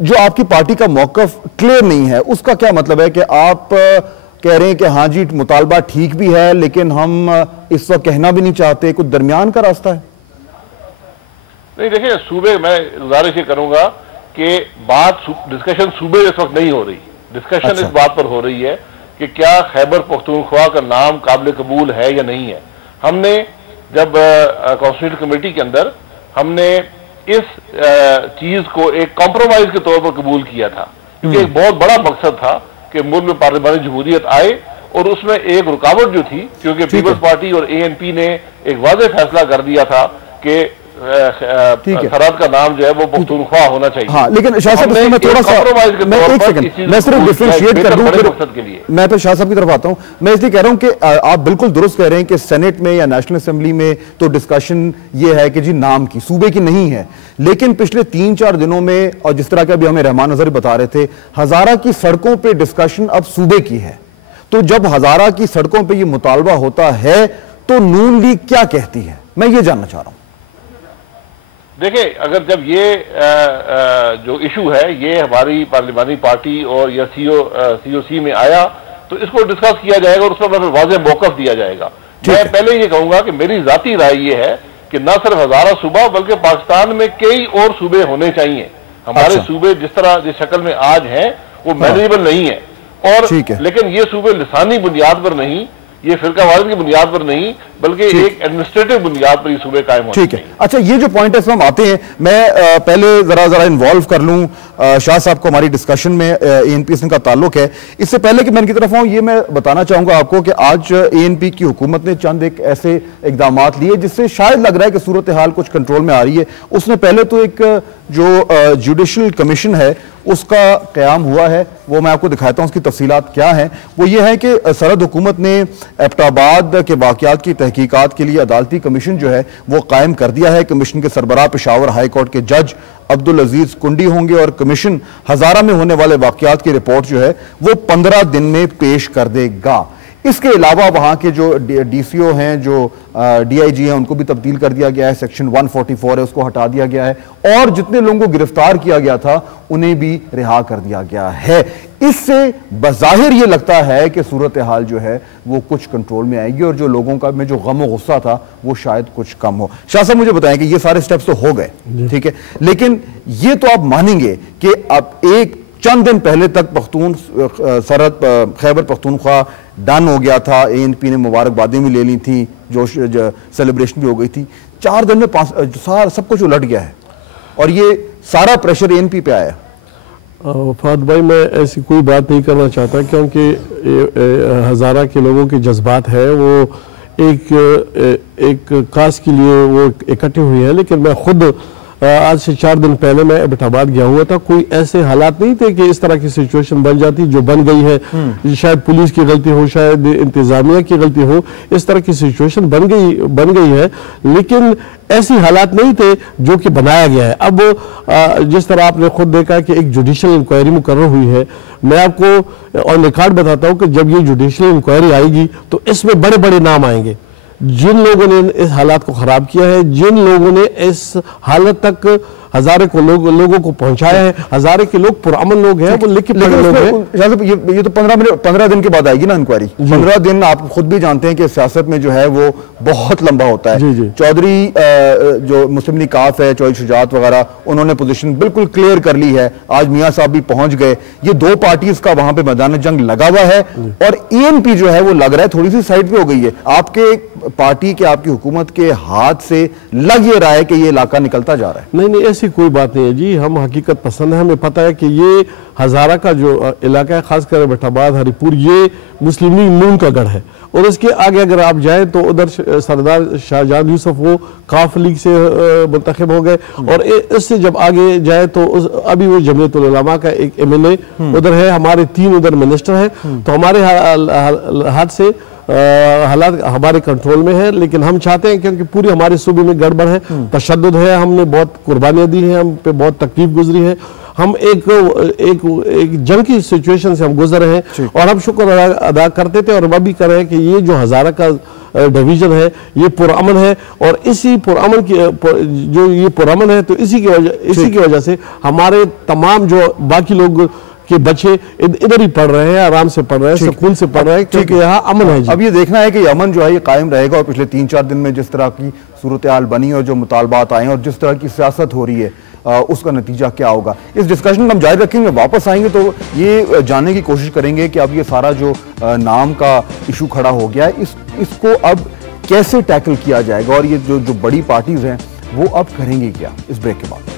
जो आपकी पार्टी का मौकफ क्लियर नहीं है, उसका क्या मतलब है कि आप कह रहे हैं कि हाँ जी मुतालबा ठीक भी है लेकिन हम इस वक्त कहना भी नहीं चाहते, कुछ दरमियान का रास्ता है? नहीं देखिए, सूबे मैं गुजारिश ये करूंगा कि बात डिस्कशन सूबे इस वक्त नहीं हो रही। डिस्कशन इस बात पर हो रही है कि क्या खैबर पख्तूनख्वा का नाम काबिल कबूल है या नहीं है। हमने जब कॉन्स्टिट्यूशन कमेटी के अंदर हमने इस चीज को एक कॉम्प्रोमाइज के तौर पर कबूल किया था, क्योंकि एक बहुत बड़ा मकसद था कि मुल्क में पार्लियामानी जमहूरियत आए, और उसमें एक रुकावट जो थी, क्योंकि पीपल्स पार्टी और ANP ने एक वाज़ेह फैसला कर दिया था कि सरहद का नाम जो है वो पख्तूनख्वा होना चाहिए। हाँ, लेकिन शाह साहब मैं थोड़ा सा मैं सिर्फ डिफरेंशिएट कर दूं मकसद के लिए मैं फिर शाह साहब की तरफ आता हूं। मैं इसलिए कह रहा हूं कि आप बिल्कुल दुरुस्त कह रहे हैं कि सेनेट में या नेशनल असेंबली में तो डिस्कशन ये है कि जी नाम की, सूबे की नहीं है, लेकिन पिछले 3-4 दिनों में, और जिस तरह के अभी हमें रहमान नजरी बता रहे थे, हजारा की सड़कों पर डिस्कशन अब सूबे की है। तो जब हजारा की सड़कों पर यह मुतालबा होता है तो नून लीग क्या कहती है, मैं ये जानना चाह रहा हूं। देखिए, अगर जब ये जो इशू है ये हमारी पार्लियामानी पार्टी और या COC में आया तो इसको डिस्कस किया जाएगा और उस पर वाज़ेह मौक़िफ़ दिया जाएगा। मैं पहले ये कहूंगा कि मेरी जाती राय ये है कि न सिर्फ हजारा सूबा बल्कि पाकिस्तान में कई और सूबे होने चाहिए। हमारे सूबे जिस तरह जिस शक्ल में आज हैं वो मैनेजेबल नहीं है, और लेकिन ये सूबे लिसानी बुनियाद पर नहीं, ये फिरकावारी की बुनियाद पर नहीं, बल्कि एक एडमिनिस्ट्रेटिव बुनियाद पर ये सूबे कायम होने चाहिए। अच्छा, ये जो पॉइंट है हम आते हैं, मैं पहले जरा इन्वॉल्व कर लूं शाह साहब को हमारी डिस्कशन में। ANP का ताल्लुक है, इससे पहले कि मैं इनकी तरफ आऊं, ये मैं बताना चाहूंगा आपको कि आज ANP की हुकूमत ने चंद एक ऐसे इकदाम लिए जिससे शायद लग रहा है कि सूरत हाल कुछ कंट्रोल में आ रही है। उसने पहले तो एक जो जुडिशल कमीशन है उसका क़याम हुआ है, वो मैं आपको दिखाता हूं उसकी तफसीलात क्या है। वो ये है कि सरहद हुकूमत ने एबटाबाद के वाक़यात की तहकीकात के लिए अदालती कमीशन जो है वो कायम कर दिया है। कमीशन के सरबराह पेशावर हाई कोर्ट के जज अब्दुल अजीज कुंडी होंगे और कमीशन हजारा में होने वाले वाक़यात की रिपोर्ट जो है वो 15 दिन में पेश कर देगा। इसके अलावा वहां के जो DCO हैं, जो DIG हैं, उनको भी तब्दील कर दिया गया है। सेक्शन 144 है उसको हटा दिया गया है, और जितने लोगों को गिरफ्तार किया गया था उन्हें भी रिहा कर दिया गया है। इससे बज़ाहिर ये लगता है कि सूरत हाल जो है वो कुछ कंट्रोल में आएगी और जो लोगों का में जो गम और गुस्सा था वो शायद कुछ कम हो। शाह साहब मुझे बताएं कि ये सारे स्टेप्स तो हो गए, ठीक है, लेकिन ये तो आप मानेंगे कि अब एक चंद दिन पहले तक सरहद खैबर पख्तूनख्वा डन हो गया था, ANP ने मुबारकबादें भी ले ली थी, जो सेलिब्रेशन भी हो गई थी। 4 दिन में सब कुछ उलट गया है और ये सारा प्रेशर ANP पे आया। फाद भाई, मैं ऐसी कोई बात नहीं करना चाहता, क्योंकि हजारा के लोगों के जज्बात है वो एक काज के लिए वो इकट्ठे हुए हैं। लेकिन मैं खुद आज से 4 दिन पहले मैं एबटाबाद गया हुआ था। कोई ऐसे हालात नहीं थे कि इस तरह की सिचुएशन बन जाती जो बन गई है। शायद पुलिस की गलती हो, शायद इंतजामिया की गलती हो, इस तरह की सिचुएशन बन गई है, लेकिन ऐसी हालात नहीं थे जो कि बनाया गया है। अब जिस तरह आपने खुद देखा कि एक जुडिशल इंक्वायरी मुकर्रर हुई है, मैं आपको ऑन रिकॉर्ड बताता हूं कि जब ये जुडिशल इंक्वायरी आएगी तो इसमें बड़े बड़े नाम आएंगे। जिन लोगों ने इस हालात को खराब किया है, जिन लोगों ने इस हालत तक हजारे को लोगों को पहुंचाया है, हजारे के लोग पुरअमन लोग हैं, वो लिखित लोग हैं। ये तो 15 दिन के बाद आएगी ना इंक्वायरी। 15 दिन आप खुद भी जानते हैं कि सियासत में जो है वो बहुत लंबा होता है। चौधरी जो मुस्लिम लीग काफ है, चौधरी शुजात वगैरह, उन्होंने पोजीशन बिल्कुल क्लियर कर ली है। आज मियां साहब भी पहुंच गए। ये 2 पार्टीज का वहां पे मैदान जंग लगा हुआ है और ANP जो है वो लग रहा है थोड़ी सी साइड पे हो गई है। आपके पार्टी के, आपकी हुकूमत के हाथ से लग ये रहा है कि ये इलाका निकलता जा रहा है। नहीं, ऐसी कोई बात नहीं है जी। हम हकीकत पसंद है, हमें पता है कि ये हजारा का जो इलाका है, खासकर एबटाबाद, हरिपुर, ये मुस्लिम लीग नून का गढ़ है। और इसके आगे अगर आप जाएं तो उधर सरदार शाहजहां यूसुफ वो काफ लीग से मुंतखब हो गए, और इससे जब आगे जाए तो अभी वो जमीयतुल उलमा का एक MLA उधर है, हमारे 3 उधर मिनिस्टर हैं। तो हमारे हाथ से हालात हमारे कंट्रोल में है, लेकिन हम चाहते हैं, क्योंकि पूरी हमारे सूबे में गड़बड़ है, तशद्दुद है, हमने बहुत कुर्बानियां दी हैं, हम पे बहुत तकलीफ गुजरी है, हम एक जंग की सिचुएशन से हम गुजर रहे हैं। और हम शुक्र अदा करते थे और अभी कर रहे हैं कि ये जो हजारा का डिवीजन है, ये पुरअमन है, और इसी पुरअमन की जो ये पुरअमन है, तो इसी की वजह से हमारे तमाम जो बाकी लोग के बच्चे इधर ही पढ़ रहे हैं, आराम से पढ़ रहे हैं, सुकून से पढ़ रहे हैं, क्योंकि यहाँ अमन है जी। अब ये देखना है कि अमन जो है ये कायम रहेगा, और पिछले 3-4 दिन में जिस तरह की सूरत हाल बनी और जो मुतालबात आए और जिस तरह की सियासत हो रही है उसका नतीजा क्या होगा। इस डिस्कशन में हम जारी रखेंगे, वापस आएंगे तो ये जानने की कोशिश करेंगे कि अब ये सारा जो नाम का इशू खड़ा हो गया है इसको अब कैसे टैकल किया जाएगा, और ये जो बड़ी पार्टीज हैं वो अब करेंगी क्या। इस ब्रेक के बाद